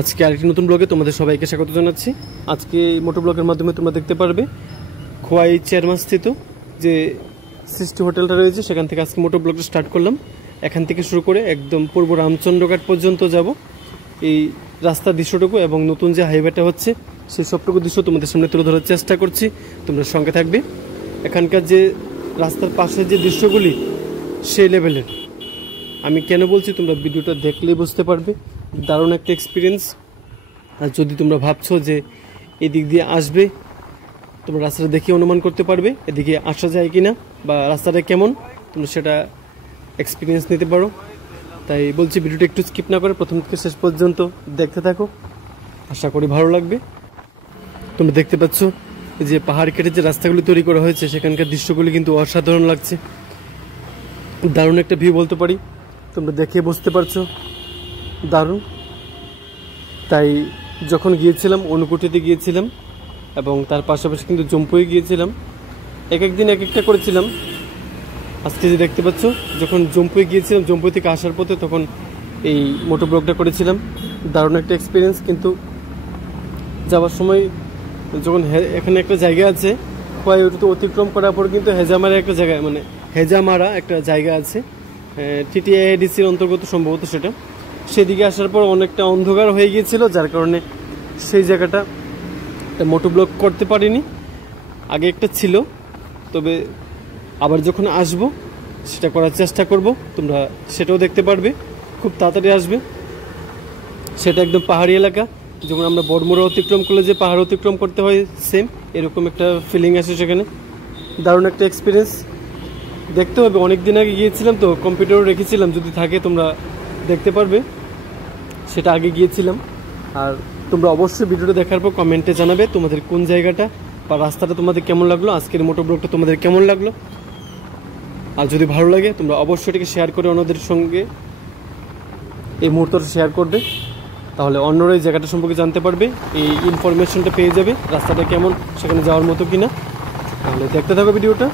আজকে আরেকটি নতুন ব্লগে তোমাদের সবাইকে স্বাগত জানাচ্ছি। আজকে এই মোটো ব্লগের মাধ্যমে তোমরা দেখতে পারবে খোয়াই চেয়ারমানস্থিত যে সৃষ্টি হোটেলটা রয়েছে সেখান থেকে আজকে মোটো ব্লগটা স্টার্ট করলাম। এখান থেকে শুরু করে একদম পূর্ব রামচন্দ্রঘাট পর্যন্ত যাব। এই রাস্তার দৃশ্যটুকু এবং নতুন যে হাইওয়েটা হচ্ছে সেই সবটুকু দৃশ্য তোমাদের সামনে তুলে ধরার চেষ্টা করছি, তোমরা সঙ্গে থাকবে। এখানকার যে রাস্তার পাশে যে দৃশ্যগুলি সেই লেভেলের। আমি কেন বলছি তোমরা ভিডিওটা দেখলেই বুঝতে পারবে, দারুণ একটা এক্সপিরিয়েন্স। আর যদি তোমরা ভাবছো যে এদিক দিয়ে আসবে, তোমরা রাস্তাটা দেখে অনুমান করতে পারবে এদিকে আসা যায় কিনা বা রাস্তাটা কেমন, তোমরা সেটা এক্সপিরিয়েন্স নিতে পারো। তাই বলছি ভিডিওটা একটু স্কিপ না করে প্রথম থেকে শেষ পর্যন্ত দেখতে থাকো, আশা করি ভালো লাগবে। তোমরা দেখতে পাচ্ছ যে পাহাড় কেটে যে রাস্তাগুলি তৈরি করা হয়েছে সেখানকার দৃশ্যগুলি কিন্তু অসাধারণ লাগছে, দারুণ একটা ভিউ বলতে পারি। তোমরা দেখে বুঝতে পারছো দারুণ। তাই যখন গিয়েছিলাম অনুকুটিতে গিয়েছিলাম এবং তার পাশাপাশি কিন্তু জম্পুয়ে গিয়েছিলাম, এক একদিন এক একটা করেছিলাম। আজকে যে দেখতে পাচ্ছ যখন জম্পুয়ে গিয়েছিলাম, জম্পুই থেকে আসার পথে তখন এই মোটো ব্লগটা করেছিলাম, দারুণ একটা এক্সপিরিয়েন্স। কিন্তু যাওয়ার সময় যখন এখানে একটা জায়গা আছে খোয়াই ওটা অতিক্রম করার পর কিন্তু হেজামারা একটা জায়গা, মানে হেজামারা একটা জায়গা আছে টিটিআইডিসির অন্তর্গত সম্ভবত সেটা। সেদিকে আসার পর অনেকটা অন্ধকার হয়ে গিয়েছিল, যার কারণে সেই জায়গাটা মোটো ব্লগ করতে পারিনি। আগে একটা ছিল, তবে আবার যখন আসব সেটা করার চেষ্টা করব, তোমরা সেটাও দেখতে পারবে। খুব তাড়াতাড়ি আসবে। সেটা একদম পাহাড়ি এলাকা, যেমন আমরা বড়মুড়া অতিক্রম করলে যে পাহাড় অতিক্রম করতে হয় সেম এরকম একটা ফিলিং আসে সেখানে। দারুণ একটা এক্সপিরিয়েন্স। দেখতে হবে, অনেক দিন আগে গিয়েছিলাম তো কম্পিউটারও রেখেছিলাম, যদি থাকে তোমরা দেখতে পারবে, সেটা আগে গিয়েছিলাম। আর তোমরা অবশ্যই ভিডিওটা দেখার পর কমেন্টে জানাবে তোমাদের কোন জায়গাটা বা রাস্তাটা তোমাদের কেমন লাগলো, আজকের মোটো ব্লগটা তোমাদের কেমন লাগলো। আর যদি ভালো লাগে তোমরা অবশ্যই এটাকে শেয়ার করে অন্যদের সঙ্গে এই মুহূর্তটা শেয়ার করবে, তাহলে অন্যরা এই জায়গাটা সম্পর্কে জানতে পারবে, এই ইনফরমেশনটা পেয়ে যাবে রাস্তাটা কেমন, সেখানে যাওয়ার মতো কিনা। তাহলে দেখতে থাকো ভিডিওটা।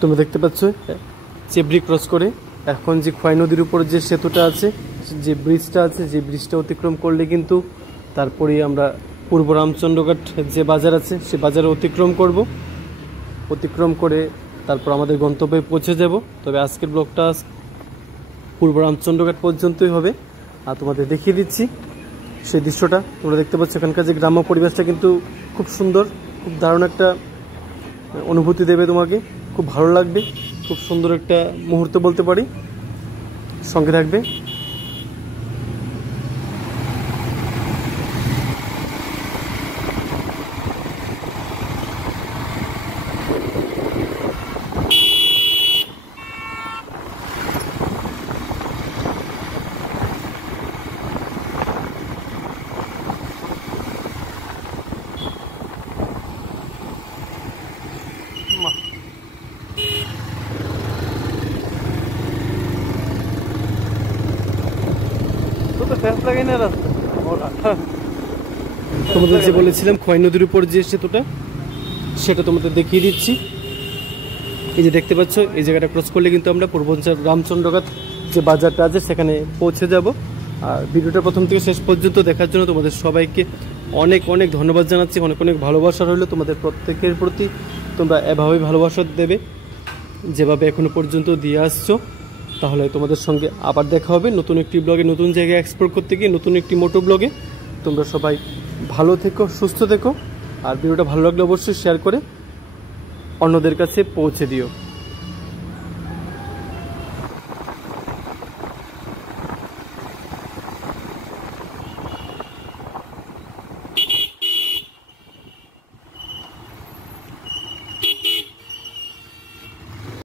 তোমরা দেখতে পাচ্ছ চেবড়ি ক্রস করে এখন যে খোয়াই নদীর উপর যে সেতুটা আছে, যে ব্রিজটা আছে, যে ব্রিজটা অতিক্রম করলে কিন্তু তারপরেই আমরা পূর্ব রামচন্দ্রঘাট যে বাজার আছে সে বাজারে অতিক্রম করব। অতিক্রম করে তারপর আমাদের গন্তব্যে পৌঁছে যাব। তবে আজকের ব্লগটা পূর্ব রামচন্দ্রঘাট পর্যন্তই হবে। আর তোমাদের দেখিয়ে দিচ্ছি সেই দৃশ্যটা। তোমরা দেখতে পাচ্ছ এখানকার যে গ্রাম্য পরিবেশটা কিন্তু খুব সুন্দর, খুব দারুণ একটা অনুভূতি দেবে তোমাকে, খুব ভালো লাগবে, খুব সুন্দর একটা মুহূর্ত বলতে পারি। সঙ্গে থাকবে। তোমাদের যে বলেছিলাম খোয়াই নদীর উপর যে সেতুটা, সেটা তোমাদের দেখিয়ে দিচ্ছি। এই যে দেখতে পাচ্ছ, এই জায়গাটা ক্রস করলে কিন্তু আমরা পূর্ব রামচন্দ্রঘাট যে বাজারটা আছে সেখানে পৌঁছে যাব। আর ভিডিওটা প্রথম থেকে শেষ পর্যন্ত দেখার জন্য তোমাদের সবাইকে অনেক অনেক ধন্যবাদ জানাচ্ছি। অনেক অনেক ভালোবাসা রইল তোমাদের প্রত্যেকের প্রতি। তোমরা এভাবেই ভালোবাসা দেবে যেভাবে এখনো পর্যন্ত দিয়ে আসছো। তাহলে তোমাদের সঙ্গে আবার দেখা হবে নতুন একটি ব্লগে, নতুন জায়গায় এক্সপ্লোর করতে গিয়ে, নতুন একটি মোটো ব্লগে। তোমরা সবাই ভালো থেকো, সুস্থ থেকো, আর ভিডিওটা ভালো লাগলে অবশ্যই শেয়ার করে অন্যদের কাছে পৌঁছে দিও।